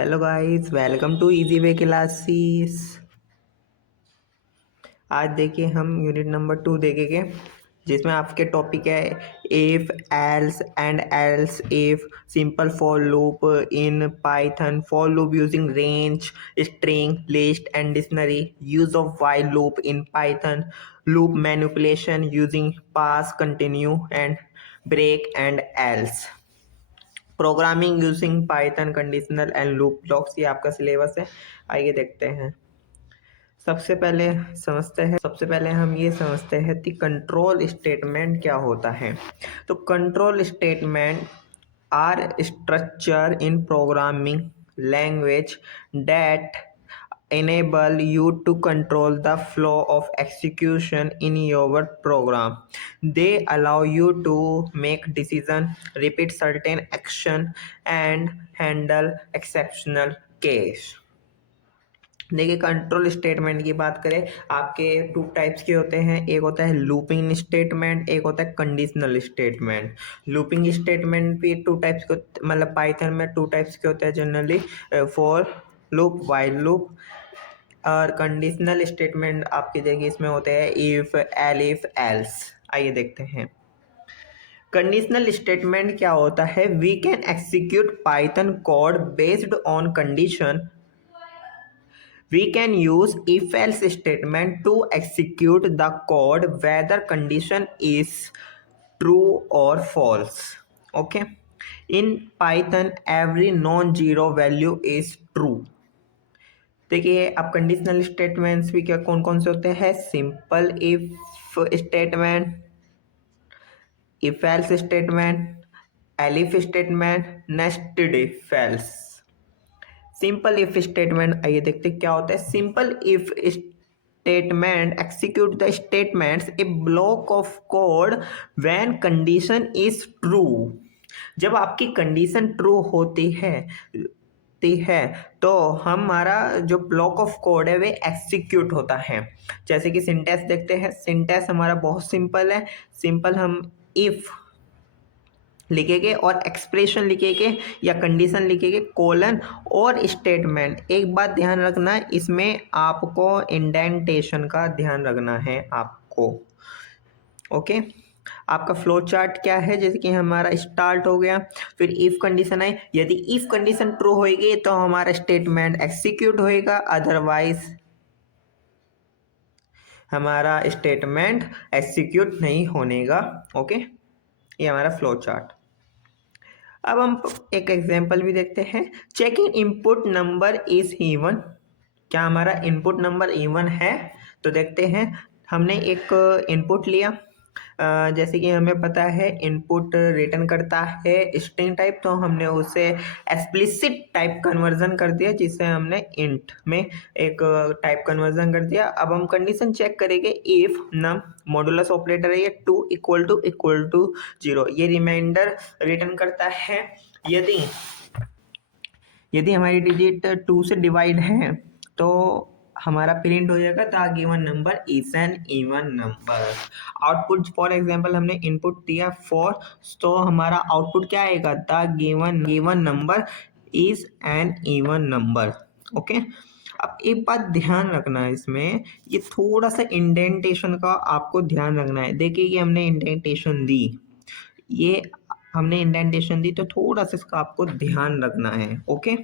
Hello guys, welcome to easy way classes. आज देखिए हम यूनिट नंबर 2 देखेंगे, जिसमें आपके टॉपिक है if else and else if, simple for loop in Python, for loop using range, string, list and dictionary, use of while loop in Python, loop manipulation using pass, continue and break and else, programming using Python, conditional and loop blocks. ये आपका syllabus है। आइए देखते हैं। सबसे पहले हम ये समझते हैं कि कंट्रोल स्टेटमेंट क्या होता है। तो control statement are structure in programming language that enable you to control the flow of execution in your program. They allow you to make decision, repeat certain action and handle exceptional case। देखिए, control statement की बात करें, आपके two types के होते हैं। एक होता है लूपिंग स्टेटमेंट, एक होता है कंडीशनल स्टेटमेंट। लूपिंग स्टेटमेंट भी टू टाइप्स के मतलब पाइथन में टू टाइप्स के होते हैं generally, for loop, while loop. और कंडीशनल स्टेटमेंट आपकी देखिए इसमें होते हैं इफ, एलिफ, एल्स। आइए देखते हैं कंडीशनल स्टेटमेंट क्या होता है। We can execute Python code based on condition. We can use if-else statement to execute the code whether condition is true or false. Okay. In Python, every non-zero value is true. देखिए, अब conditional statements भी क्या कौन कौन से होते हैं। Simple if statement, if else statement, elif statement, nested if else. Simple if statement आइए देखते क्या होता है। Simple if statement execute the statements A block of code when condition is true. जब आपकी कंडीशन ट्रू होती है तो हमारा जो ब्लॉक ऑफ कोड है वे एक्सिक्यूट होता है। जैसे कि सिंटैक्स देखते हैं। सिंटैक्स हमारा बहुत सिंपल है। सिंपल हम इफ लिखेंगे और एक्सप्रेशन लिखेंगे या कंडीशन लिखेंगे, कोलन और स्टेटमेंट। एक बात ध्यान रखना, इसमें आपको इंडेंटेशन का ध्यान रखना है आपको। ओके। आपका फ्लो चार्ट क्या है, जैसे कि हमारा स्टार्ट हो गया, फिर इफ कंडीशन है। यदि इफ कंडीशन ट्रू होगी तो हमारा स्टेटमेंट एक्सिक्यूट होएगा, अदरवाइज हमारा स्टेटमेंट एक्सिक्यूट नहीं होने का। ओके, ये हमारा फ्लो चार्ट। अब हम एक एग्जांपल भी देखते हैं। Checking input number is even. क्या हमारा इनपुट नंबर इवन है? तो देखते हैं। हमने एक इनपुट लिया, जैसे कि हमें पता है इनपुट रिटर्न करता है स्ट्रिंग टाइप, तो हमने उसे एक्सप्लिसिट टाइप कन्वर्जन कर दिया, जिससे हमने इंट में एक टाइप कन्वर्जन कर दिया। अब हम कंडीशन चेक करेंगे। इफ नम मॉडुलस ऑपरेटर है, ये 2 इक्वल टू 0, ये रिमाइंडर रिटर्न करता है। यदि हमारी डिजिट 2 से डिवाइड है तो हमारा प्रिंट हो जाएगा the given number is an even number. Output for example हमने इनपुट दिया 4, तो हमारा आउटपुट क्या आएगा, the given number is an even number. Okay. अब एक बात ध्यान रखना है इसमें, ये थोड़ा सा इंडेंटेशन का आपको ध्यान रखना है। देखिए कि हमने इंडेंटेशन दी, ये हमने इंडेंटेशन दी, तो थोड़ा सा इसका आपको ध्यान रखना है। ओके।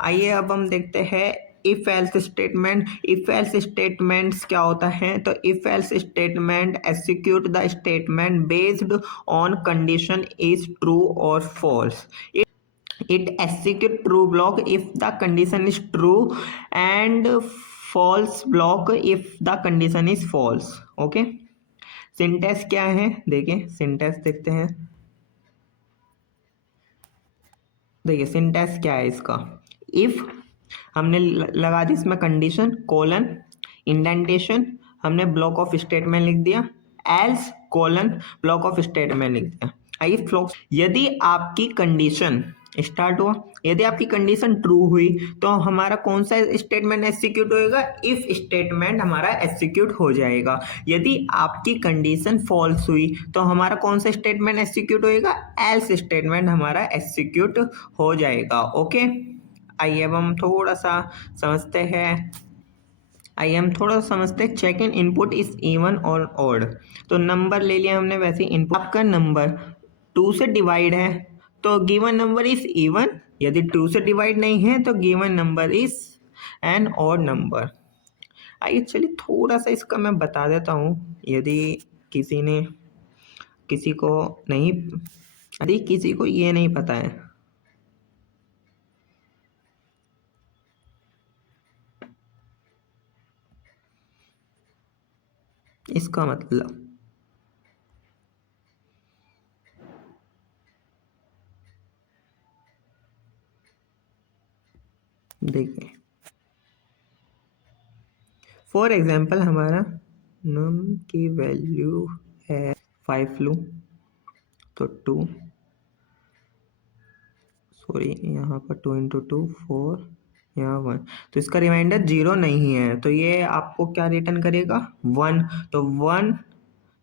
आइए अब हम देखते हैं if else statement. If else statements क्या होता है, तो if else statement execute the statement based on condition is true और false. It execute true block if the condition is true and false block if the condition is false. Okay. Syntax क्या है, देखिए syntax देखते हैं। देखिए syntax क्या है इसका। इफ हमने लगा दी इसमें कंडीशन, कोलन, इंडेंटेशन, हमने ब्लॉक ऑफ स्टेटमेंट लिख दिया, else colon block of statement लिख दिया। आइए फ्लो, यदि आपकी कंडीशन स्टार्ट हुआ, यदि आपकी कंडीशन ट्रू हुई तो हमारा कौन सा स्टेटमेंट एक्सिक्यूट होएगा, इफ स्टेटमेंट हमारा एक्सिक्यूट हो जाएगा। यदि आपकी कंडीशन फॉल्स हुई तो हमारा कौन सा स्टेटमेंट एक्सिक्यूट होएगा, एल्स स्टेटमेंट हमारा एक्सिक्यूट हो जाएगा। ओके। आइए अब हम थोड़ा सा समझते हैं। Check in input is even और ऑड। तो नंबर ले लिया हमने, वैसे इनपुट आपका नंबर 2 से डिवाइड है तो गिवन नंबर इज इवन, यदि 2 से डिवाइड नहीं है तो given number is an odd number. आइए चलिए थोड़ा सा इसका मैं बता देता हूँ, यदि किसी को नहीं यदि किसी को ये नहीं पता है। इसका मतलब देखिए, फॉर एग्जाम्पल हमारा नम की वैल्यू है 5 लूँ तो 2, सॉरी यहाँ पर 2 इंटू 2 4, यहाँ 1, तो इसका रिमाइंडर 0 नहीं है तो ये आपको क्या रिटर्न करेगा 1, तो 1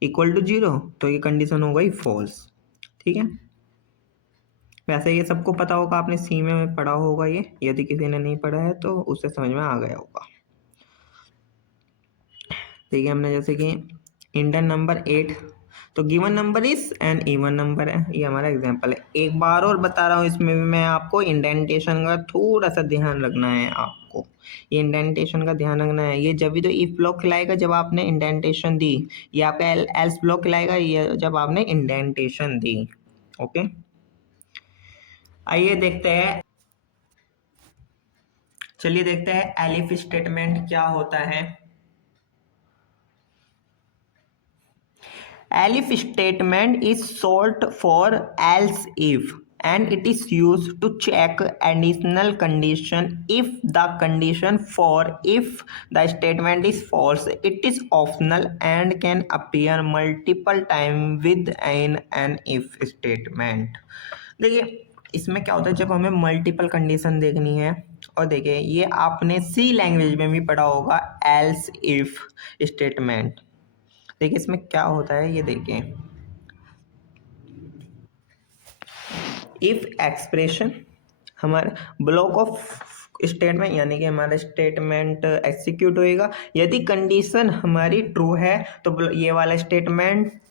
इक्वल टू 0, तो ये कंडीशन हो गई फॉल्स। ठीक है, वैसे ये सबको पता होगा, आपने सी में पढ़ा होगा ये, यदि किसी ने नहीं पढ़ा है तो उससे समझ में आ गया होगा। ठीक है, हमने जैसे कि इंडियन नंबर 8, तो given number is an even number है, ये हमारा एग्जांपल है। एक बार और बता रहा हूँ, इसमें भी मैं आपको इंडेंटेशन का थोड़ा सा ध्यान रखना है। आपको ये इंडेंटेशन का ध्यान रखना है, ये जब भी तो इफ ब्लॉक खिलाएगा जब आपने इंडेंटेशन दी, ये आपका एल्स ब्लॉक खिलाएगा ये जब आपने इंडेंटेशन दी। ओके, आइए देखते हैं, चलिए देखते हैं एलिफ स्टेटमेंट क्या होता है। Elif statement is short for else if and it is used to check additional condition. If the condition for if the statement is false, it is optional and can appear multiple time with an if statement। देखिए इसमें क्या होता है, जब हमें multiple condition देखनी है, और देखिए ये आपने सी लैंग्वेज में भी पढ़ा होगा एल्स इफ स्टेटमेंट। देखिए इसमें क्या होता है, ये देखिए इफ एक्सप्रेशन हमारा ब्लॉक ऑफ स्टेटमेंट, यानी कि हमारा स्टेटमेंट एग्जीक्यूट होएगा यदि कंडीशन हमारी ट्रू है तो ये वाला स्टेटमेंट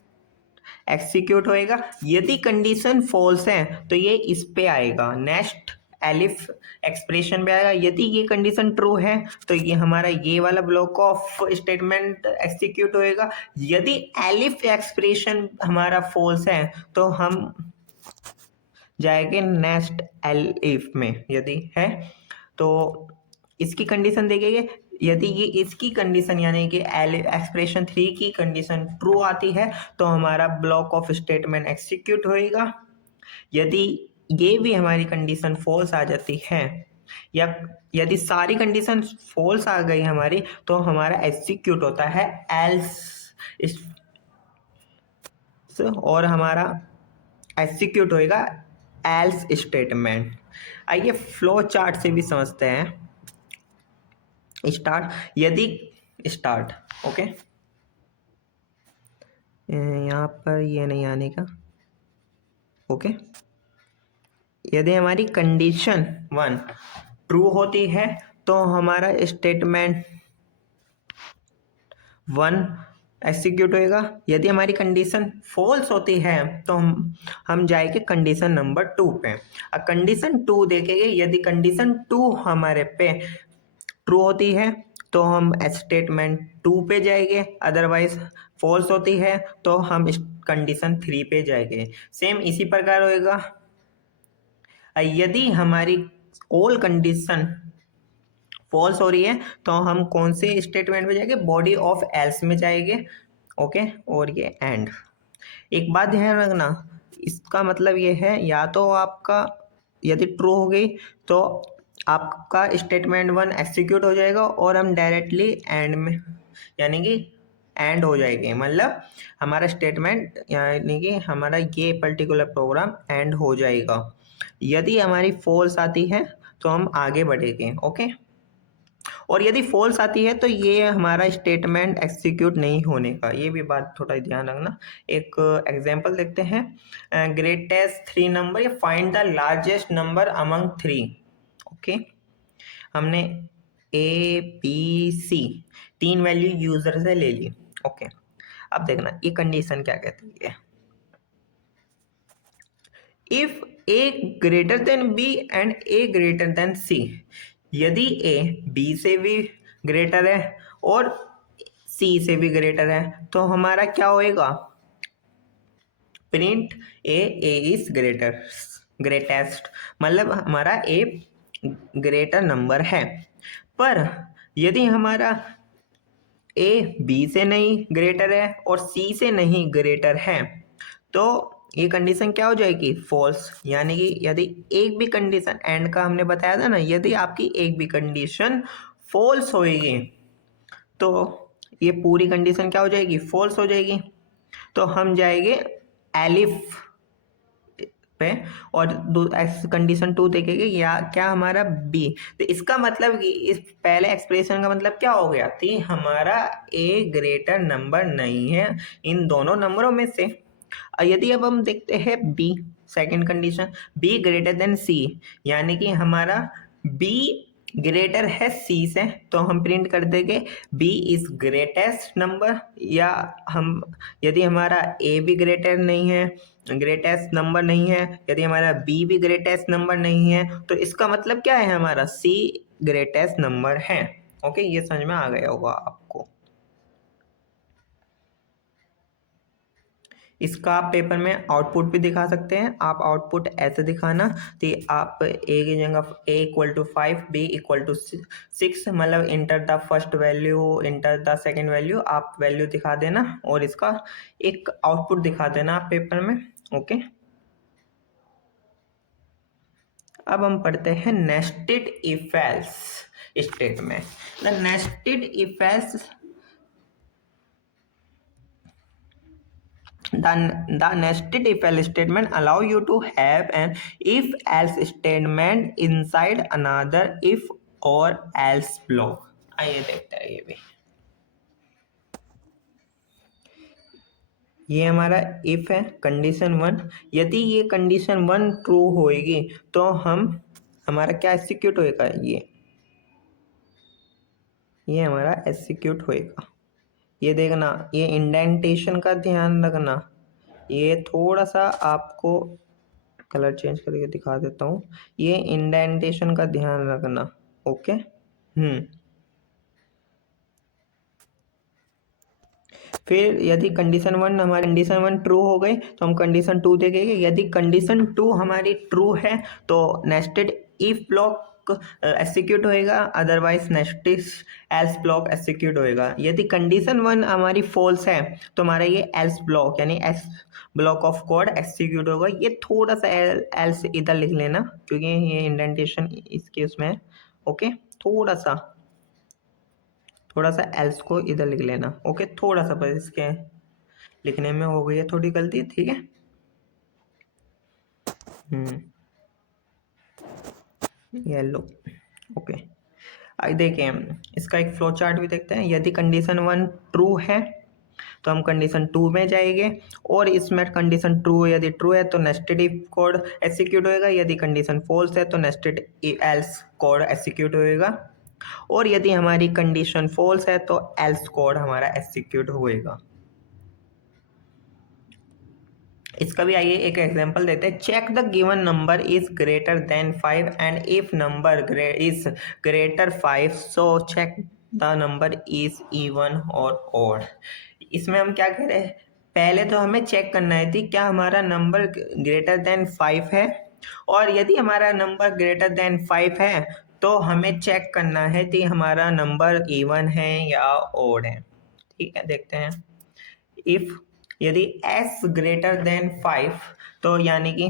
एग्जीक्यूट होएगा, यदि कंडीशन फॉल्स है तो ये इस पे आएगा, नेक्स्ट एलिफ एक्सप्रेशन पे आएगा। यदि ये कंडीशन ट्रू है तो ये हमारा ये वाला ब्लॉक ऑफ स्टेटमेंट एग्जीक्यूट होएगा, यदि एलिफ एक्सप्रेशन हमारा फॉल्स है तो हम जाएंगे नेक्स्ट एलिफ में, यदि है तो इसकी कंडीशन देखेंगे। यदि ये इसकी कंडीशन यानी कि एक्सप्रेशन 3 की कंडीशन ट्रू आती है तो हमारा ब्लॉक ऑफ स्टेटमेंट एग्जीक्यूट होएगा। यदि ये भी हमारी कंडीशन फॉल्स आ जाती है या यदि सारी कंडीशन फॉल्स आ गई हमारी तो हमारा एग्जीक्यूट होता है एल्स, और हमारा एग्जीक्यूट होएगा एल्स स्टेटमेंट। आइए फ्लो चार्ट से भी समझते हैं। स्टार्ट ओके, यहाँ पर ये नहीं आने का। ओके, यदि हमारी कंडीशन 1 ट्रू होती है तो हमारा स्टेटमेंट 1 एग्जीक्यूट होएगा, यदि हमारी कंडीशन फॉल्स होती है तो हम जाएंगे कंडीशन नंबर 2 पे। अब कंडीशन 2 देखेंगे, यदि कंडीशन 2 हमारे पे ट्रू होती है तो हम स्टेटमेंट 2 पे जाएंगे, अदरवाइज फॉल्स होती है तो हम कंडीशन 3 पे जाएंगे। सेम इसी प्रकार होएगा, यदि हमारी ऑल कंडीशन फॉल्स हो रही है तो हम कौन से स्टेटमेंट में जाएंगे, बॉडी ऑफ एल्स में जाएंगे। ओके, और ये एंड। एक बात ध्यान रखना, इसका मतलब ये है या तो आपका यदि ट्रू हो गई तो आपका स्टेटमेंट 1 एग्जीक्यूट हो जाएगा और हम डायरेक्टली एंड में यानी कि एंड हो जाएंगे, मतलब हमारा स्टेटमेंट यानी कि हमारा ये पर्टिकुलर प्रोग्राम एंड हो जाएगा। यदि हमारी फॉल्स आती है तो हम आगे बढ़ेंगे। ओके, और यदि फॉल्स आती है तो ये हमारा स्टेटमेंट एग्जीक्यूट नहीं होने का, ये भी बात थोड़ा ध्यान रखना। एक एग्जांपल देखते हैं, ग्रेटेस्ट 3 नंबर या find the largest number among 3। Okay, हमने A B C 3 value user से ले ली। ओके, अब देखना ये कंडीशन क्या कहती है। If A greater than B and A greater than C, यदि ए बी से भी ग्रेटर है और सी से भी ग्रेटर है तो हमारा क्या होएगा, प्रिंट ए इज ग्रेटेस्ट, मतलब हमारा ए ग्रेटर नंबर है। पर यदि हमारा ए बी से नहीं ग्रेटर है और सी से नहीं ग्रेटर है तो ये कंडीशन क्या हो जाएगी, फॉल्स। यानी कि यदि एक भी कंडीशन, एंड का हमने बताया था ना, यदि आपकी एक भी कंडीशन फॉल्स होएगी तो ये पूरी कंडीशन क्या हो जाएगी, फॉल्स हो जाएगी। तो हम जाएंगे एलिफ पे और कंडीशन 2 देखेंगे या क्या हमारा बी। तो इसका मतलब कि इस पहले एक्सप्रेशन का मतलब क्या हो गया कि हमारा ए ग्रेटर नंबर नहीं है इन दोनों नंबरों में से। यदि अब हम देखते हैं B, second condition, B greater than C, यानी कि हमारा बी ग्रेटर है सी से, तो हम प्रिंट कर देंगे बी इज ग्रेटेस्ट नंबर। या हम यदि हमारा ए भी ग्रेटर नहीं है, ग्रेटेस्ट नंबर नहीं है, यदि हमारा बी भी ग्रेटेस्ट नंबर नहीं है तो इसका मतलब क्या है, हमारा सी ग्रेटेस्ट नंबर है। ओके, ये समझ में आ गया होगा आपको। इसका आप पेपर में आउटपुट भी दिखा सकते हैं। आप आउटपुट ऐसे दिखाना कि आप ए की जगह A equal to 5, B equal to 6, मतलब enter the first value, enter the second value, आप वैल्यू दिखा देना और इसका एक आउटपुट दिखा देना आप पेपर में। ओके, अब हम पढ़ते हैं nested if else statement. The nested if else The nested if else statement allow you to have an if else statement inside another if or else block। आइए देखते हैं ये भी। ये हमारा if है, कंडीशन 1। यदि ये कंडीशन 1 ट्रू होएगी तो हमारा क्या एग्जीक्यूट होएगा, ये हमारा एग्जीक्यूट होएगा। ये देखना, ये इंडेंटेशन का ध्यान रखना। ये थोड़ा सा आपको कलर चेंज करके दिखा देता हूँ। ये इंडेंटेशन का ध्यान रखना। ओके, फिर यदि कंडीशन 1 हमारी कंडीशन 1 ट्रू हो गई तो हम कंडीशन 2 देखेंगे। यदि कंडीशन 2 हमारी ट्रू है तो नेस्टेड इफ ब्लॉक एग्जीक्यूट होएगा, otherwise nested else block execute होएगा। यदि कंडीशन 1 हमारी फॉल्स है तो हमारा ये एल्स ब्लॉक यानी S block of code execute होगा। ये थोड़ा सा एल्स इधर लिख लेना क्योंकि ये इंडेंटेशन इसके उसमें है। ओके, थोड़ा सा एल्स को इधर लिख लेना। ओके, थोड़ा सा बस इसके लिखने में हो गई है थोड़ी गलती, ठीक है। येलो। ओके, आइए देखें इसका एक फ्लो चार्ट भी देखते हैं। यदि कंडीशन 1 ट्रू है तो हम कंडीशन 2 में जाएंगे और इसमें कंडीशन ट्रू यदि ट्रू है तो नेस्टेड इफ कोड एग्जीक्यूट होएगा। यदि कंडीशन फॉल्स है तो नेस्टेड एल्स कोड एग्जीक्यूट होएगा। और यदि हमारी कंडीशन फॉल्स है तो एल्स कोड हमारा एग्जीक्यूट होएगा। इसका भी आइए एक एग्जांपल देते हैं। Check the given number is greater than 5 and if number is greater 5 so check the number is even और ऑड। इसमें हम क्या कह रहे हैं, पहले तो हमें चेक करना है कि क्या हमारा नंबर ग्रेटर देन 5 है, और यदि हमारा नंबर ग्रेटर देन 5 है तो हमें चेक करना है कि हमारा नंबर इवन है या ऑड है। ठीक है, देखते हैं। इफ यदि s ग्रेटर देन 5 तो यानी कि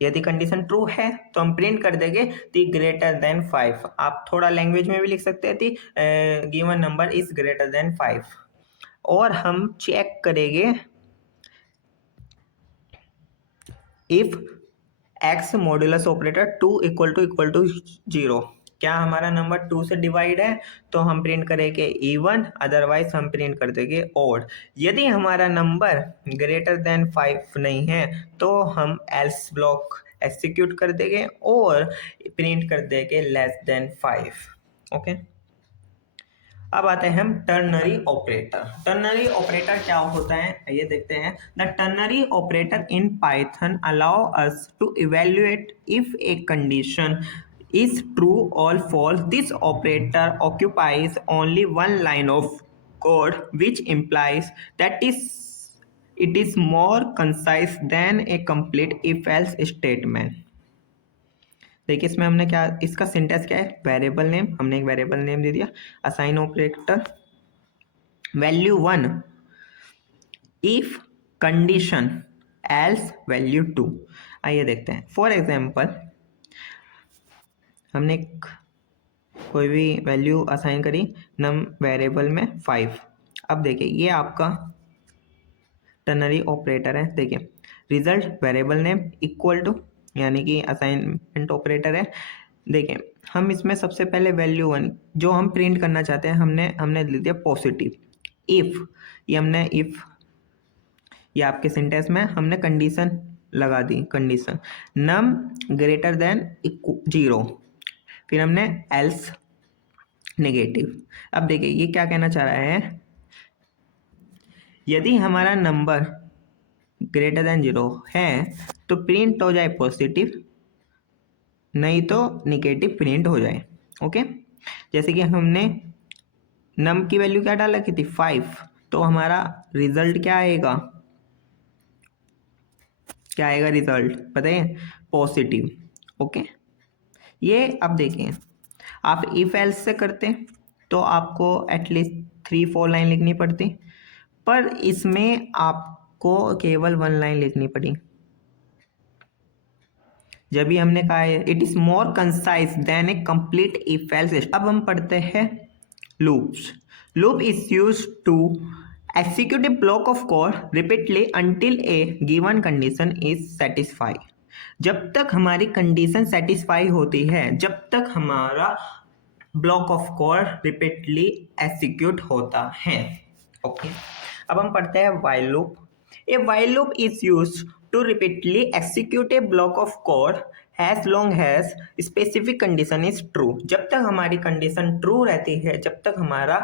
यदि कंडीशन ट्रू है तो हम प्रिंट कर देंगे दी ग्रेटर देन 5। आप थोड़ा लैंग्वेज में भी लिख सकते हैं the given number is greater than 5। और हम चेक करेंगे if x modulus operator 2 equal to 0, क्या हमारा नंबर 2 से डिवाइड है तो हम प्रिंट करेंगे इवन, अदरवाइज हम प्रिंट कर देंगे ऑड। यदि हमारा नंबर ग्रेटर देन 5 नहीं है तो हम एल्स ब्लॉक एग्जीक्यूट कर देंगे और प्रिंट कर देंगे लेस देन 5। ओके, अब आते हैं हम टर्नरी ऑपरेटर। टर्नरी ऑपरेटर क्या होता है ये देखते हैं। The ternary operator in Python allow us to evaluate if a condition is true or false. This operator occupies only one line of code, which implies that it is more concise than a complete if-else statement. देखिए इसमें हमने क्या, इसका syntax क्या है, variable name, हमने एक variable name दे दिया, assign operator, value 1 if condition, else value 2। आइए देखते हैं। फॉर एग्जाम्पल हमने कोई भी वैल्यू असाइन करी नम वेरिएबल में 5। अब देखिए ये आपका टर्नरी ऑपरेटर है। देखिए result variable name equal to, यानी कि असाइनमेंट ऑपरेटर है। देखिए हम इसमें सबसे पहले वैल्यू 1 जो हम प्रिंट करना चाहते हैं हमने लिख दिया पॉजिटिव। इफ, ये हमने इफ, ये आपके सिंटेक्स में हमने कंडीशन लगा दी, कंडीशन नम ग्रेटर देन 0, फिर हमने एल्स नेगेटिव। अब देखिए ये क्या कहना चाह रहा है, यदि हमारा नंबर ग्रेटर देन 0 है तो प्रिंट हो जाए पॉजिटिव, नहीं तो नेगेटिव प्रिंट हो जाए। ओके, जैसे कि हमने नम की वैल्यू क्या डाला की थी 5, तो हमारा रिजल्ट क्या आएगा, क्या आएगा रिजल्ट पता है, पॉजिटिव। ओके, ये अब देखिए आप इफ एल्स से करते तो आपको एटलीस्ट 3-4 लाइन लिखनी पड़ती, पर इसमें आपको केवल 1 लाइन लिखनी पड़ी। जब भी हमने कहा है it is more concise than a complete if else. अब हम पढ़ते हैं loops. Loop is use to execute a block of code repeatedly until a given condition is satisfied। जब तक हमारी कंडीशन सेटिस्फाई होती है, जब तक हमारा block of code repeatedly execute होता है। ओके, अब हम पढ़ते हैं while loop. A while loop is used to repeatedly execute a block of code as long as specific condition is true। जब तक हमारी कंडीशन ट्रू रहती है, जब तक हमारा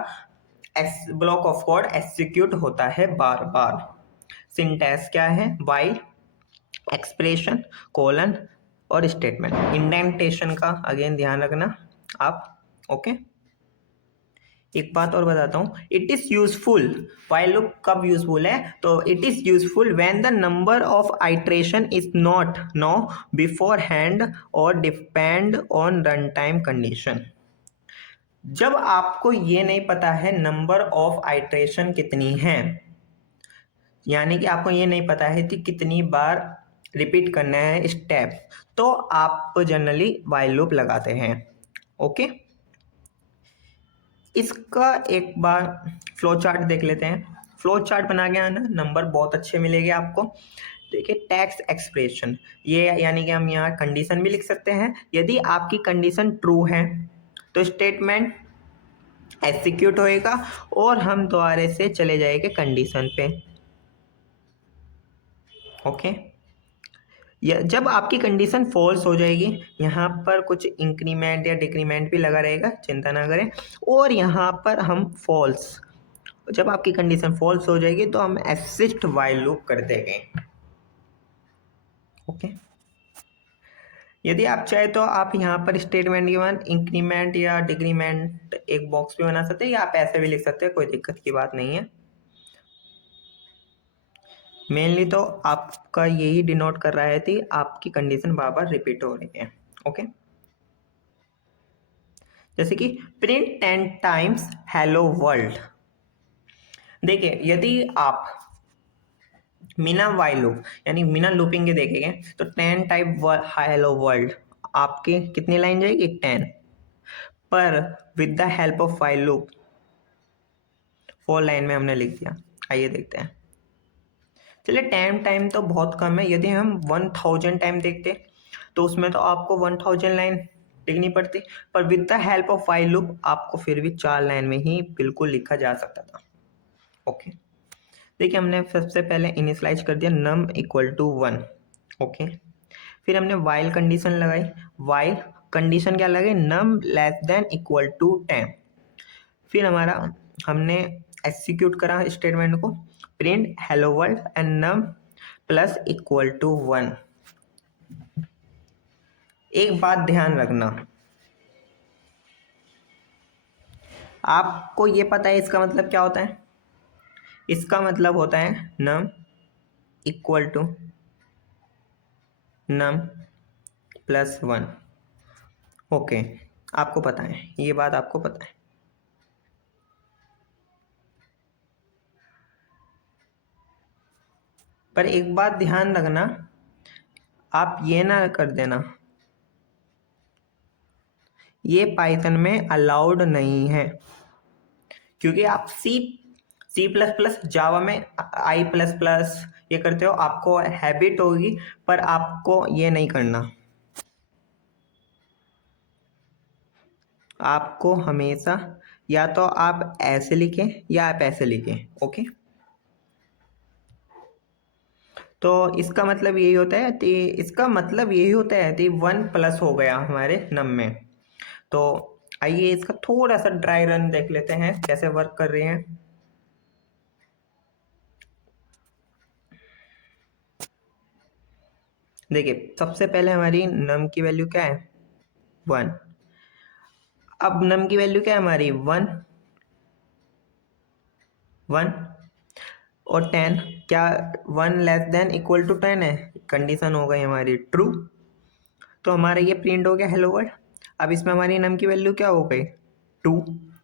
ब्लॉक ऑफ कोड एग्जीक्यूट होता है बार बार। सिंटैक्स क्या है, व्हाइल, एक्सप्रेशन, कोलन और स्टेटमेंट। इंडेंटेशन का अगेन ध्यान रखना आप। ओके, एक बात और बताता हूँ, it is useful, while loop कब यूजफुल है, तो it is useful when the number of iteration is not know beforehand और depend on run time condition. जब आपको ये नहीं पता है नंबर ऑफ आइट्रेशन कितनी है, यानी कि आपको ये नहीं पता है कि कितनी बार रिपीट करना है स्टेप, तो आप जनरली व्हाइल लूप लगाते हैं। ओके, इसका एक बार फ्लो चार्ट देख लेते हैं। फ्लो चार्ट बना के आना, नंबर बहुत अच्छे मिलेंगे आपको। देखिए टैक्स एक्सप्रेशन, ये यानी कि हम यहाँ कंडीशन भी लिख सकते हैं। यदि आपकी कंडीशन ट्रू है तो स्टेटमेंट एग्जीक्यूट होएगा और हम दोबारा से चले जाएंगे कंडीशन पे। ओके, जब आपकी कंडीशन फॉल्स हो जाएगी, यहाँ पर कुछ इंक्रीमेंट या डिक्रीमेंट भी लगा रहेगा, चिंता ना करें। और यहाँ पर हम फॉल्स, जब आपकी कंडीशन फॉल्स हो जाएगी तो हम एग्जिस्ट व्हाइल लूप कर देंगे। ओके, यदि आप चाहे तो आप यहाँ पर स्टेटमेंट के बाद इंक्रीमेंट या डिक्रीमेंट एक बॉक्स भी बना सकते हैं, या आप ऐसे भी लिख सकते हैं, कोई दिक्कत की बात नहीं है। मेनली तो आपका यही डिनोट कर रहा है कि आपकी कंडीशन बार बार रिपीट हो रही है। ओके, जैसे कि प्रिंट 10 टाइम्स हेलो वर्ल्ड। देखिए यदि आप बिना व्हाइल लूप यानी बिना लूपिंग के देखेंगे तो 10 टाइप हेलो वर्ल्ड आपके कितनी लाइन जाएगी, 10, पर with the help of while loop 4 line में हमने लिख दिया। आइए देखते हैं। चलिए 10 टाइम तो बहुत कम है, यदि हम 1000 टाइम देखते तो उसमें तो आपको 1000 लाइन लिखनी पड़ती, पर with the help of while loop आपको फिर भी 4 लाइन में ही बिल्कुल लिखा जा सकता था। ओके, देखिए हमने सबसे पहले इनिशियलाइज कर दिया num इक्वल टू 1। ओके, फिर हमने वाइल कंडीशन लगाई। वाइल कंडीशन क्या लगाई, num less than equal to 10। फिर हमारा हमने एग्जीक्यूट करा स्टेटमेंट को, print hello world and num plus equal to 1। एक बात ध्यान रखना, आपको ये पता है इसका मतलब क्या होता है? इसका मतलब होता है num equal to num plus 1। Okay, आपको पता है, ये बात आपको पता है। पर एक बात ध्यान रखना, आप ये ना कर देना, ये पाइथन में अलाउड नहीं है, क्योंकि आप सी प्लस प्लस जावा में आई प्लस प्लस ये करते हो, आपको हैबिट होगी, पर आपको ये नहीं करना। आपको हमेशा या तो आप ऐसे लिखें या आप ऐसे लिखें। ओके, तो इसका मतलब यही होता है कि इसका मतलब यही होता है कि 1 प्लस हो गया हमारे नम में। तो आइए इसका थोड़ा सा ड्राई रन देख लेते हैं कैसे वर्क कर रहे हैं। देखिए, सबसे पहले हमारी नम की वैल्यू क्या है, 1। अब नम की वैल्यू क्या है हमारी, 1 1 और 10, क्या 1 लेस देन इक्वल टू 10 है? कंडीशन हो गई हमारी ट्रू, तो हमारा ये प्रिंट हो गया हेलो वर्ल्ड। अब इसमें हमारी नम की वैल्यू क्या हो गई, 2,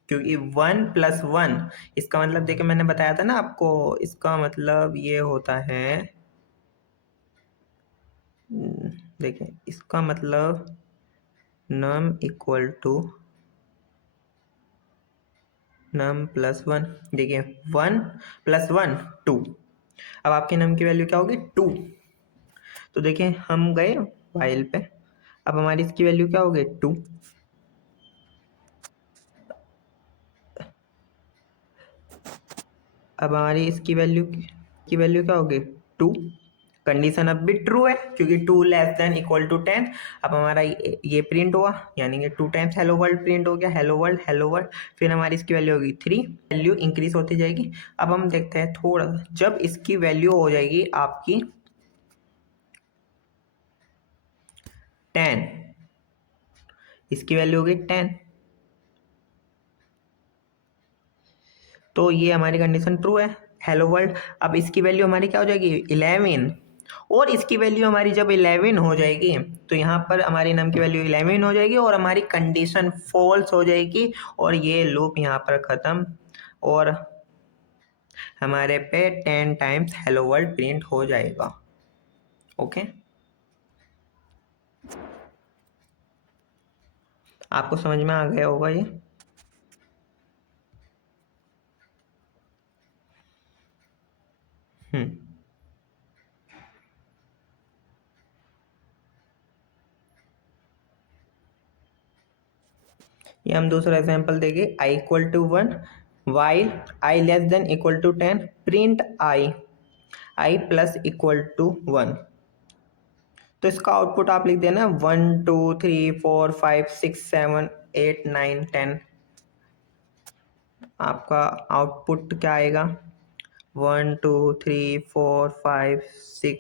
क्योंकि 1 प्लस 1, इसका मतलब देखिए मैंने बताया था ना आपको, इसका मतलब ये होता है, देखिए इसका मतलब num equal to num plus 1। देखिए 1 प्लस 1 2। अब आपके नम की वैल्यू क्या होगी, 2। तो देखिए हम गए वाइल पे, अब हमारी इसकी वैल्यू क्या होगी, 2। अब हमारी इसकी वैल्यू क्या होगी, 2। कंडीशन अब भी ट्रू है, क्योंकि 2 लेस देन इक्वल टू 10। अब हमारा ये प्रिंट हुआ, यानी कि 2 टाइम्स हेलो वर्ल्ड प्रिंट हो गया, हेलो वर्ल्ड हेलो वर्ल्ड। फिर हमारी इसकी वैल्यू होगी 3, वैल्यू इंक्रीज होती जाएगी। अब हम देखते हैं थोड़ा, जब इसकी वैल्यू हो जाएगी आपकी 10, इसकी वैल्यू होगी 10, तो ये हमारी कंडीशन ट्रू है, हेलो वर्ल्ड। अब इसकी वैल्यू हमारी क्या हो जाएगी, 11, और इसकी वैल्यू हमारी जब 11 हो जाएगी, तो यहाँ पर हमारी नम की वैल्यू 11 हो जाएगी और हमारी कंडीशन फॉल्स हो जाएगी, और ये लूप यहाँ पर ख़त्म, और हमारे पे 10 टाइम्स हेलो वर्ल्ड प्रिंट हो जाएगा। ओके, आपको समझ में आ गया होगा ये। ये हम दूसरा एग्जांपल देंगे, I equal to 1 while I less than equal to 10 print I plus equal to 1। तो इसका आउटपुट आप लिख देना 1 2 3 4 5 6 7 8 9 10। आपका आउटपुट क्या आएगा, 1 2 3 4 5 6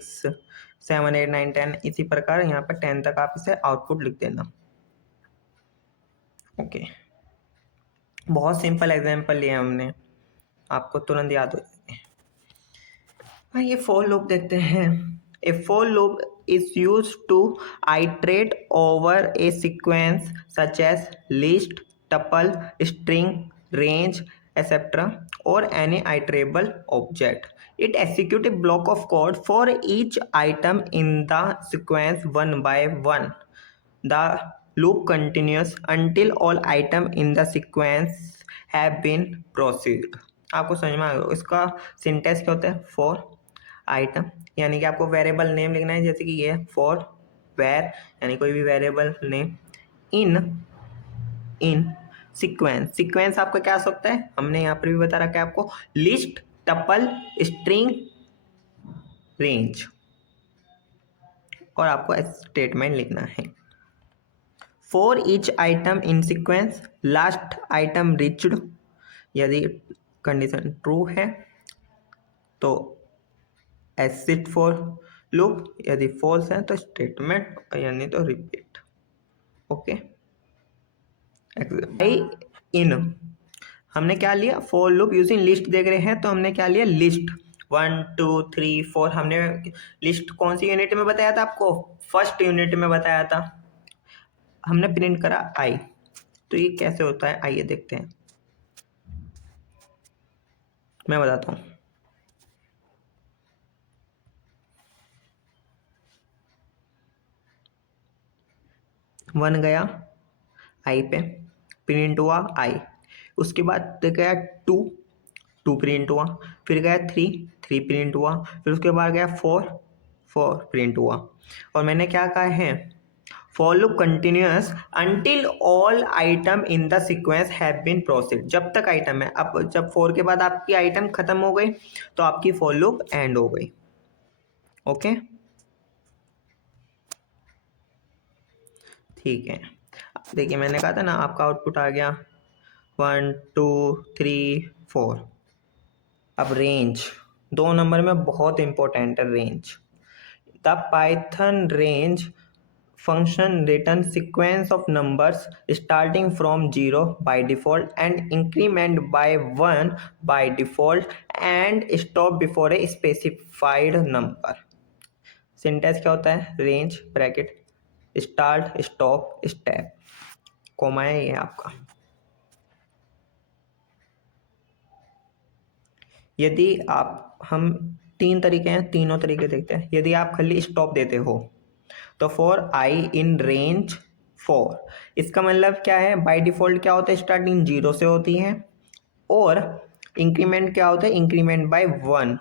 7 8 9 10, इसी प्रकार यहाँ पर 10 तक आप इसे आउटपुट लिख देना। ओके, बहुत सिंपल एग्जांपल लिया हमने, आपको तुरंत याद हो जाएगा। ये फॉर लूप देखते हैं। A for loop is used to iterate over a sequence such as list, tuple, string, range, etc. or any iterable object. It executes a block of code for each item in the sequence one by one. The loop continues until all items in the sequence have been processed. आपको समझ में आ गया इसका syntax क्या होता है, for item, यानी कि आपको वेरिएबल नेम लिखना है, जैसे कि ये फॉर वेर, यानी कोई भी वेरिएबल नेम, इन सीक्वेंस आपका क्या हो सकता है, हमने यहाँ पर भी बता रखा है आपको, लिस्ट, टपल, स्ट्रिंग, रेंज। और आपको स्टेटमेंट लिखना है। For each item in sequence last item reached, यदि कंडीशन ट्रू है तो एसिड फॉर लूप, यदि फॉल्स है तो स्टेटमेंट यानी तो रिपीट। ओके, आई इन हमने क्या लिया, फॉर लूप यूजिंग लिस्ट देख रहे हैं तो हमने क्या लिया, लिस्ट 1 2 3 4। हमने लिस्ट कौन सी यूनिट में बताया था आपको, फर्स्ट यूनिट में बताया था। हमने प्रिंट करा आई, तो ये कैसे होता है आइए देखते हैं, मैं बताता हूँ। 1 गया आई पे, प्रिंट हुआ आई। उसके बाद गया 2, 2 प्रिंट हुआ। फिर गया 3, 3 प्रिंट हुआ। फिर उसके बाद गया 4, 4 प्रिंट हुआ। और मैंने क्या कहा है, for loop continuous until all item in the sequence have been proceed, जब तक आइटम है। अब जब 4 के बाद आपकी आइटम खत्म हो गई तो आपकी फॉर लूप एंड हो गई। ओके, ठीक है। देखिए मैंने कहा था ना आपका आउटपुट आ गया 1 2 3 4। अब रेंज 2 नंबर में बहुत इंपॉर्टेंट है range. The Python range function return sequence of numbers starting from 0 by default and increment by 1 by default and stop before a specified number। Syntax क्या होता है, range bracket start stop step, comma है ये आपका। यदि आप हम 3 तरीके हैं, तीनों तरीके देखते हैं। यदि आप खाली स्टॉप देते हो तो फॉर आई इन रेंज 4, इसका मतलब क्या है, बाय डिफॉल्ट क्या होता है, स्टार्टिंग 0 से होती है और इंक्रीमेंट क्या होता है, इंक्रीमेंट बाय 1।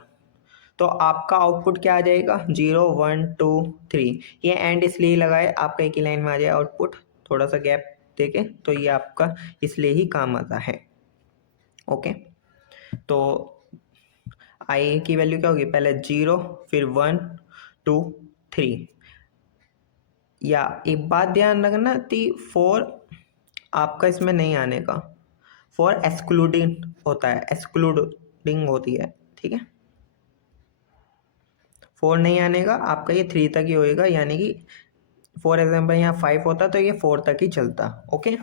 तो आपका आउटपुट क्या आ जाएगा, 0 1 2 3। ये एंड इसलिए लगाए आपका एक ही लाइन में आ जाए आउटपुट, थोड़ा सा गैप देके, तो ये आपका इसलिए ही काम आता है। ओके, तो आई की वैल्यू क्या होगी, पहले 0 फिर 1 2 3। या एक बात ध्यान रखना कि फॉर आपका इसमें नहीं आने का, फॉर एक्सक्लूडिंग होता है, एक्सक्लूडिंग होती है, ठीक है। फॉर नहीं आने का आपका ये 3 तक ही होएगा, यानी कि फॉर एग्जाम्पल यहाँ 5 होता तो ये 4 तक ही चलता। ओके,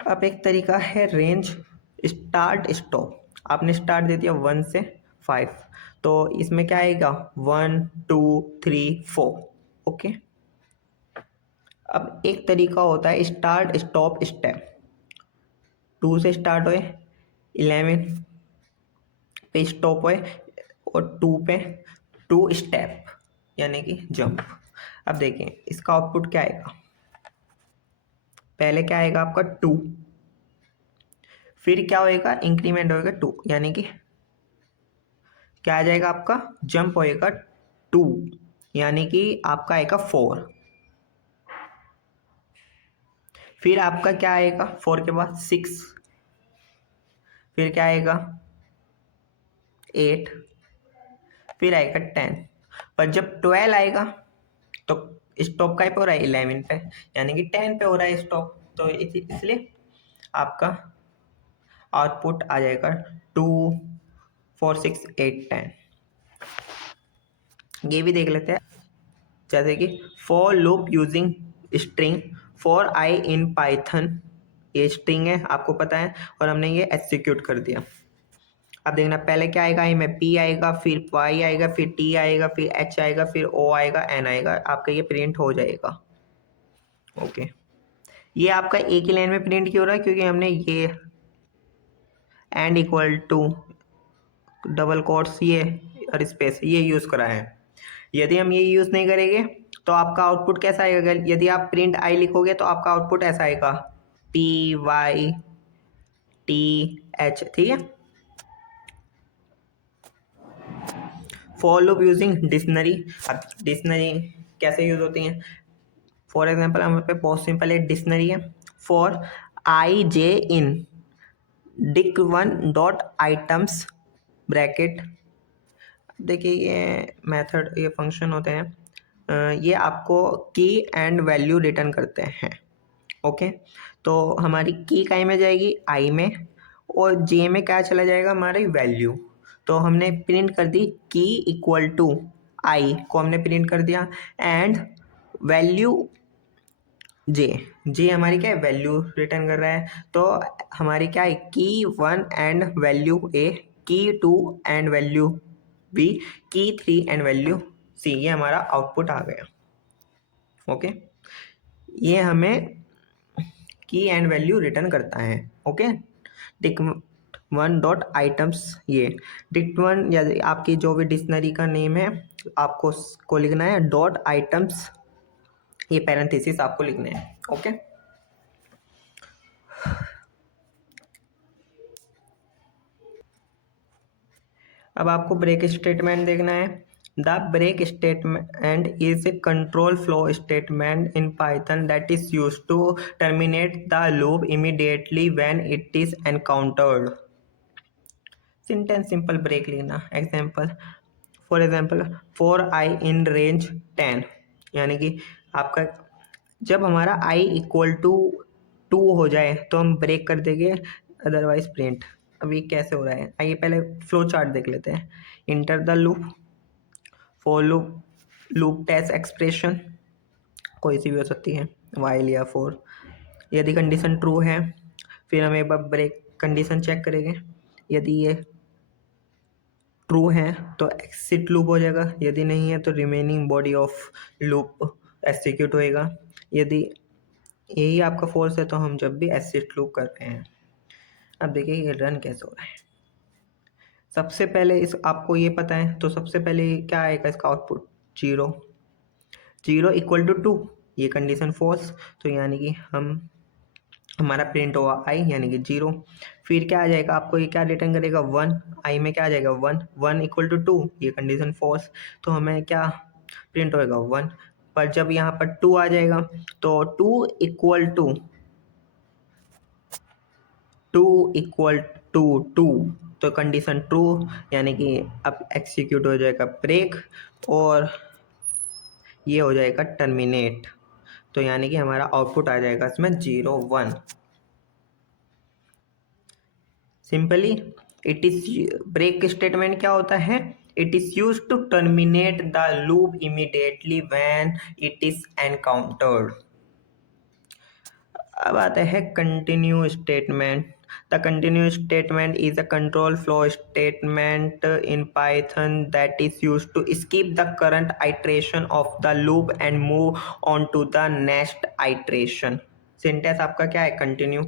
अब एक तरीका है रेंज स्टार्ट स्टॉप। आपने स्टार्ट दे दिया 1 से 5, तो इसमें क्या आएगा 1 2 3 4। ओके, अब एक तरीका होता है स्टार्ट स्टॉप स्टेप। 2 से स्टार्ट हुए, 11 पे स्टॉप हुए और 2 पे 2 स्टेप यानी कि जंप। अब देखें इसका आउटपुट क्या आएगा, पहले क्या आएगा आपका 2, फिर क्या होएगा, इंक्रीमेंट होएगा 2 यानी कि क्या आ जाएगा आपका, जंप होएगा 2 यानी कि आपका आएगा 4। फिर आपका क्या आएगा 4 के बाद 6, फिर क्या आएगा 8, फिर आएगा 10। पर जब 12 आएगा तो स्टॉप का पे हो रहा है 11 पे, यानी कि 10 पे हो रहा है स्टॉप, तो इसलिए आपका आउटपुट आ जाएगा 2 4 6 8 10। ये भी देख लेते हैं, जैसे कि for loop using string for I in Python, ये स्ट्रिंग है आपको पता है और हमने ये एग्जीक्यूट कर दिया। अब देखना पहले क्या आएगा, आई में पी आएगा, फिर वाई आएगा, फिर टी आएगा, फिर एच आएगा, फिर ओ आएगा, एन आएगा, आपका ये प्रिंट हो जाएगा। ओके, ये आपका एक ही लाइन में प्रिंट क्यों हो रहा है, क्योंकि हमने ये end equal to double quotes ये और स्पेस ये यूज़ करा है। यदि हम ये यूज़ नहीं करेंगे तो आपका आउटपुट कैसा आएगा, यदि आप प्रिंट आई लिखोगे तो आपका आउटपुट ऐसा आएगा पी वाई टी एच, ठीक है। फॉर लूप यूजिंग डिक्शनरी, अब डिक्शनरी कैसे यूज होती हैं, फॉर एग्जांपल हमारे पे बहुत सिंपल एक डिक्शनरी है, for I J in Dick 1 dot items bracket देखिए ये मेथड, ये फंक्शन होते हैं, ये आपको की एंड वैल्यू रिटर्न करते हैं। ओके, तो हमारी की काय में जाएगी, आई में, और जे में क्या चला जाएगा, हमारी वैल्यू। तो हमने प्रिंट कर दी की इक्वल टू आई को हमने प्रिंट कर दिया, एंड वैल्यू जे, जे हमारी क्या है, वैल्यू रिटर्न कर रहा है। तो हमारी क्या है, की वन एंड वैल्यू ए, की टू एंड वैल्यू बी, की थ्री एंड वैल्यू सी, ये हमारा आउटपुट आ गया। ओके, ये हमें की एंड वैल्यू रिटर्न करता है। Okay, Dick one dot items, ये डिक्ट वन या आपकी जो भी डिक्शनरी का नेम है आपको को लिखना है, डॉट आइटम्स, ये पैरेंथेसिस आपको लिखने हैं। ओके, अब आपको ब्रेक स्टेटमेंट देखना है। The break statement is a control flow statement in Python that is used to terminate the loop immediately when it is encountered. Syntax simple break लिखना। Example, for example, for I in range 10, यानी कि आपका जब हमारा आई equal to 2 हो जाए तो हम ब्रेक कर देंगे, अदरवाइज प्रिंट। अभी कैसे हो रहा है, आइए पहले फ्लो चार्ट देख लेते हैं। Enter the loop, for loop, loop test expression कोई सी भी हो सकती है, वाइल या फॉर। यदि कंडीशन ट्रू है फिर हम एक बार ब्रेक कंडीशन चेक करेंगे, यदि ये ट्रू है तो एक्सिट लूप हो जाएगा, यदि नहीं है तो remaining body of loop execute होएगा। यदि यही आपका फॉल्स है तो हम जब भी एग्जिट लूप कर रहे हैं। अब देखिए ये रन कैसे हो रहा है। सबसे पहले इस आपको ये पता है तो सबसे पहले क्या आएगा इसका आउटपुट, 0, 0 इक्वल टू 2, ये कंडीशन फॉल्स, तो यानी कि हमारा प्रिंट होगा आई यानी कि 0। फिर क्या आ जाएगा, आपको ये क्या रिटर्न करेगा, 1, आई में क्या आ जाएगा 1, 1 इक्वल टू 2, ये कंडीशन फॉल्स, तो हमें क्या प्रिंट होएगा 1। पर जब यहाँ पर 2 आ जाएगा तो 2 इक्वल टू 2 तो कंडीशन ट्रू, यानी कि अब एक्सिक्यूट हो जाएगा ब्रेक और ये हो जाएगा टर्मिनेट, तो यानी कि हमारा आउटपुट आ जाएगा इसमें 0 1। Simply it is break statement क्या होता है, it is use to terminate the loop immediately when it is encountered. अब आता है continue statement. The continue statement is a control flow statement in Python that is used to skip the current iteration of the loop and move on to the next iteration. Syntax आपका क्या है, continue.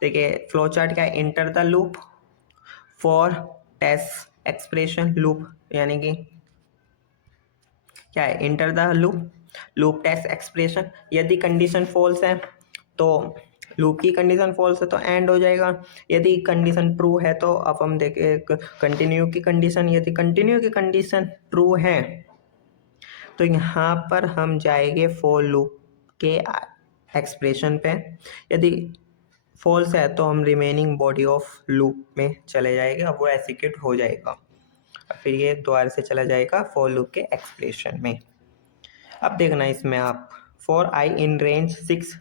देखिए flow chart क्या है, enter the loop, for test expression loop, यानी कि क्या है, enter the loop, loop test expression. यदि कंडीशन फॉल्स है तो लूप की कंडीशन फॉल्स है तो एंड हो जाएगा, यदि कंडीशन ट्रू है तो अब हम देखें कंटिन्यू की कंडीशन। यदि कंटिन्यू की कंडीशन ट्रू है तो यहाँ पर हम जाएंगे फॉर लूप के एक्सप्रेशन पे, यदि फॉल्स है तो हम रिमेनिंग बॉडी ऑफ लूप में चले जाएंगे, अब वो एग्जीक्यूट हो जाएगा, फिर ये दोबारा से चला जाएगा फॉर लूप के एक्सप्रेशन में। अब देखना इसमें आप, for I in range 6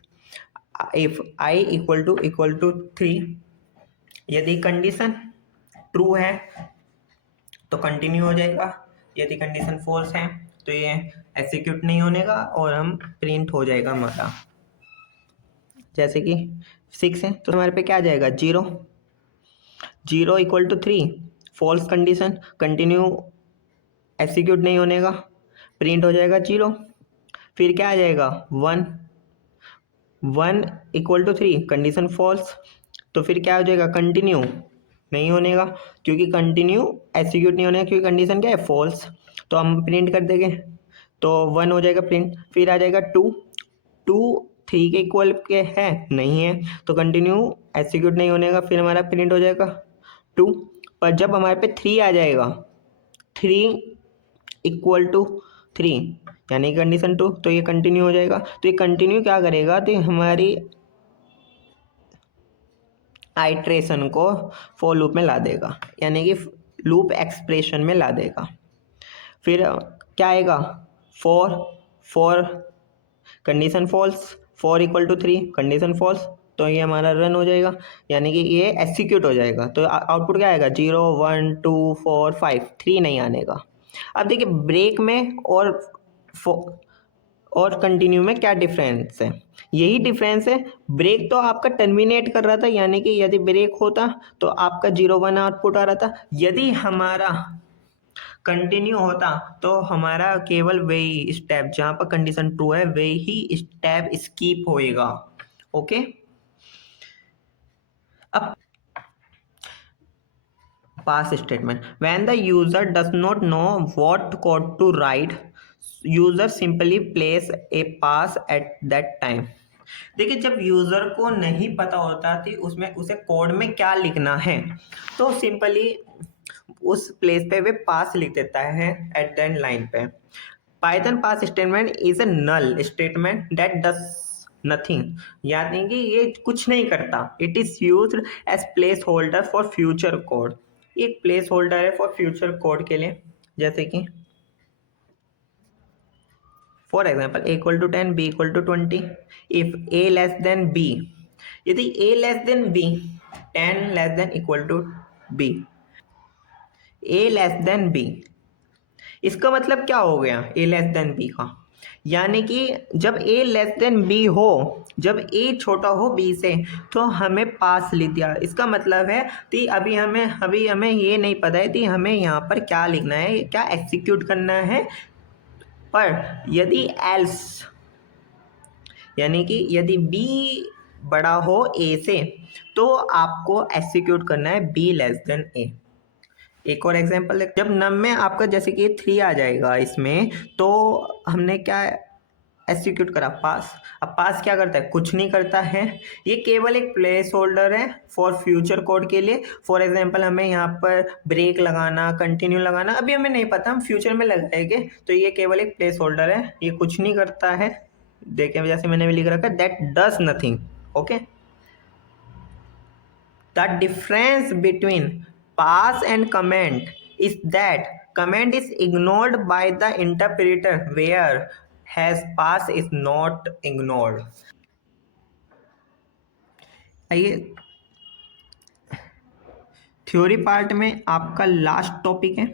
if i equal to 3, यदि कंडीशन ट्रू है तो कंटिन्यू हो जाएगा, यदि कंडीशन फॉल्स है तो ये एग्जीक्यूट नहीं होने का और हम प्रिंट हो जाएगा हमारा। जैसे कि 6 है तो हमारे पे क्या आ जाएगा, 0, 0 equal to 3, false condition, continue execute नहीं होने का, प्रिंट हो जाएगा 0। फिर क्या आ जाएगा 1, 1 इक्वल टू 3, कंडीशन फॉल्स, तो फिर क्या हो जाएगा, कंटिन्यू नहीं होने का, क्योंकि कंटिन्यू एग्जीक्यूट नहीं होने का क्योंकि कंडीशन क्या है, फॉल्स, तो हम प्रिंट कर देंगे, तो 1 हो जाएगा प्रिंट। फिर आ जाएगा 2, 2 3 के इक्वल के है नहीं है तो कंटिन्यू एग्जीक्यूट नहीं होने का, फिर हमारा प्रिंट हो जाएगा 2। पर जब हमारे पे 3 आ जाएगा, 3 इक्वल टू 3 यानी कंडीशन 2, तो ये कंटिन्यू हो जाएगा। तो ये कंटिन्यू क्या करेगा, तो हमारी आइट्रेशन को फॉर लूप में ला देगा, यानी कि लूप एक्सप्रेशन में ला देगा। फिर क्या आएगा, four condition false, 4 = 3 condition false, तो ये हमारा रन हो जाएगा, यानी कि ये एग्जीक्यूट हो जाएगा। तो आउटपुट क्या आएगा, 0 1 2 4 5, 3 नहीं आने का। अब देखिए ब्रेक में और कंटिन्यू में क्या डिफरेंस है, यही डिफरेंस है। ब्रेक तो आपका टर्मिनेट कर रहा था, यानी कि यदि ब्रेक होता तो आपका 0 1 आउटपुट आ रहा था, यदि हमारा कंटिन्यू होता तो हमारा केवल वही स्टेप जहाँ पर कंडीशन ट्रू है वही स्टेप स्किप होएगा। ओके, अब pass statement, when the user does not know what code to write, user simply place a pass at that time. देखिए जब यूजर को नहीं पता होता कि उसमें उसे कोड में क्या लिखना है, तो सिंपली उस प्लेस पे वे पास लिख देता है एट द एंड लाइन पे। Python pass statement is a null statement that does nothing, यानी कि ये कुछ नहीं करता। It is used as place holder for future code, एक प्लेस होल्डर है फॉर फ्यूचर कोड के लिए। जैसे कि for example a = 10 b = 20, if a b, यदि a<b 10 <= b, a<b, इसका मतलब क्या हो गया a<b का, यानी कि जब a<b हो, जब a छोटा हो b से, तो हमें पास लिख दिया। इसका मतलब है कि अभी हमें ये नहीं पता है कि हमें यहाँ पर क्या लिखना है, क्या एग्जीक्यूट करना है। पर यदि एल्स, यानी कि यदि b बड़ा हो a से, तो आपको एग्जीक्यूट करना है b a। एक और एग्जांपल, जब नम में आपका जैसे कि 3 आ जाएगा इसमें, तो हमने क्या एग्जीक्यूट करा, पास। अब पास क्या करता है, कुछ नहीं करता है, ये केवल एक प्लेस होल्डर है फॉर फ्यूचर कोड के लिए। फॉर एग्जांपल हमें यहाँ पर ब्रेक लगाना, कंटिन्यू लगाना अभी हमें नहीं पता, हम फ्यूचर में लगाएंगे, तो ये केवल एक प्लेस होल्डर है, ये कुछ नहीं करता है। देखें जैसे मैंने भी लिख रखा है, that does nothing. Okay, the difference between pass and comment is that comment is ignored by the interpreter, where has pass is not ignored। आइए थ्योरी पार्ट में आपका लास्ट टॉपिक है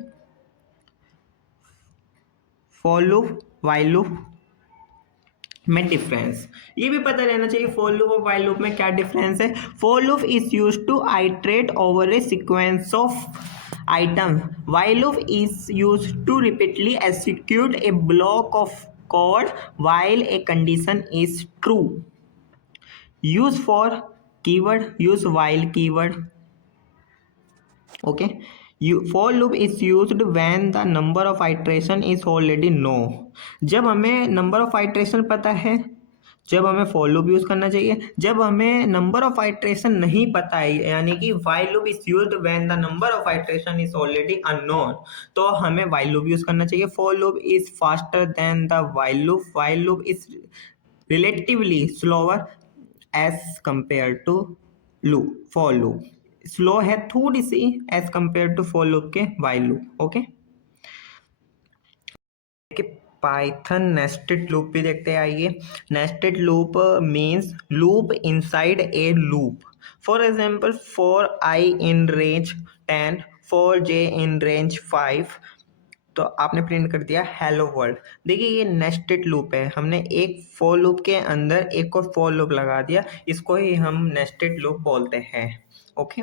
फॉर लूप व्हाइल लूप में difference. ये भी पता रहना चाहिए फॉर लूप और व्हाइल लूप में क्या डिफरेंस है। For loop is used to iterate over a sequence of item, while loop is used to repeatedly execute a block of code while a condition is true. Use for keyword, use while keyword. Okay, for loop is used when the number of iteration is already know। जब हमें number of iteration पता है, जब हमें for loop use करना चाहिए। जब हमें नंबर ऑफ आइट्रेशन नहीं पता है, यानी कि while loop is used when the number of iteration is already unknown, तो हमें while loop यूज करना चाहिए। for loop is faster than the while loop, while loop is relatively slower as compared to loop, for loop slow है थोड़ी सी as compare to for loop के while loop. Okay, Python nested loop भी देखते हैं। आइए, nested loop means loop inside a loop. For example, for I in range 10, for J in range 5, तो आपने प्रिंट कर दिया हेलो वर्ल्ड। देखिए ये नेस्टेड लूप है, हमने एक फॉर लूप के अंदर एक और फॉर लूप लगा दिया, इसको ही हम नेस्टेड लूप बोलते हैं। ओके,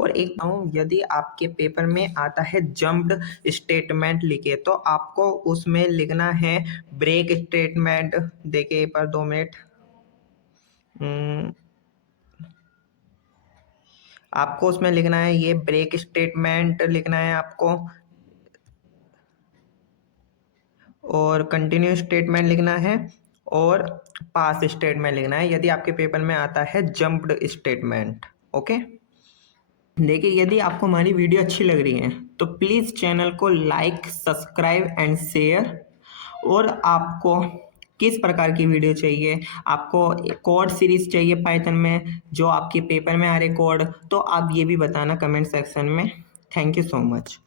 और एक यदि आपके पेपर में आता है जंप्ड स्टेटमेंट लिखे, तो आपको उसमें लिखना है ब्रेक स्टेटमेंट। देखिए पर 2 मिनट, आपको उसमें लिखना है ये ब्रेक स्टेटमेंट लिखना है आपको, और कंटिन्यू स्टेटमेंट लिखना है, और पास स्टेटमेंट लिखना है यदि आपके पेपर में आता है जंप्ड स्टेटमेंट। ओके, देखिए यदि आपको हमारी वीडियो अच्छी लग रही है तो प्लीज़ चैनल को लाइक, सब्सक्राइब एंड शेयर। और आपको किस प्रकार की वीडियो चाहिए, आपको कोड सीरीज चाहिए पाइथन में जो आपके पेपर में आ रहे कोड, तो आप ये भी बताना कमेंट सेक्शन में। Thank you so much.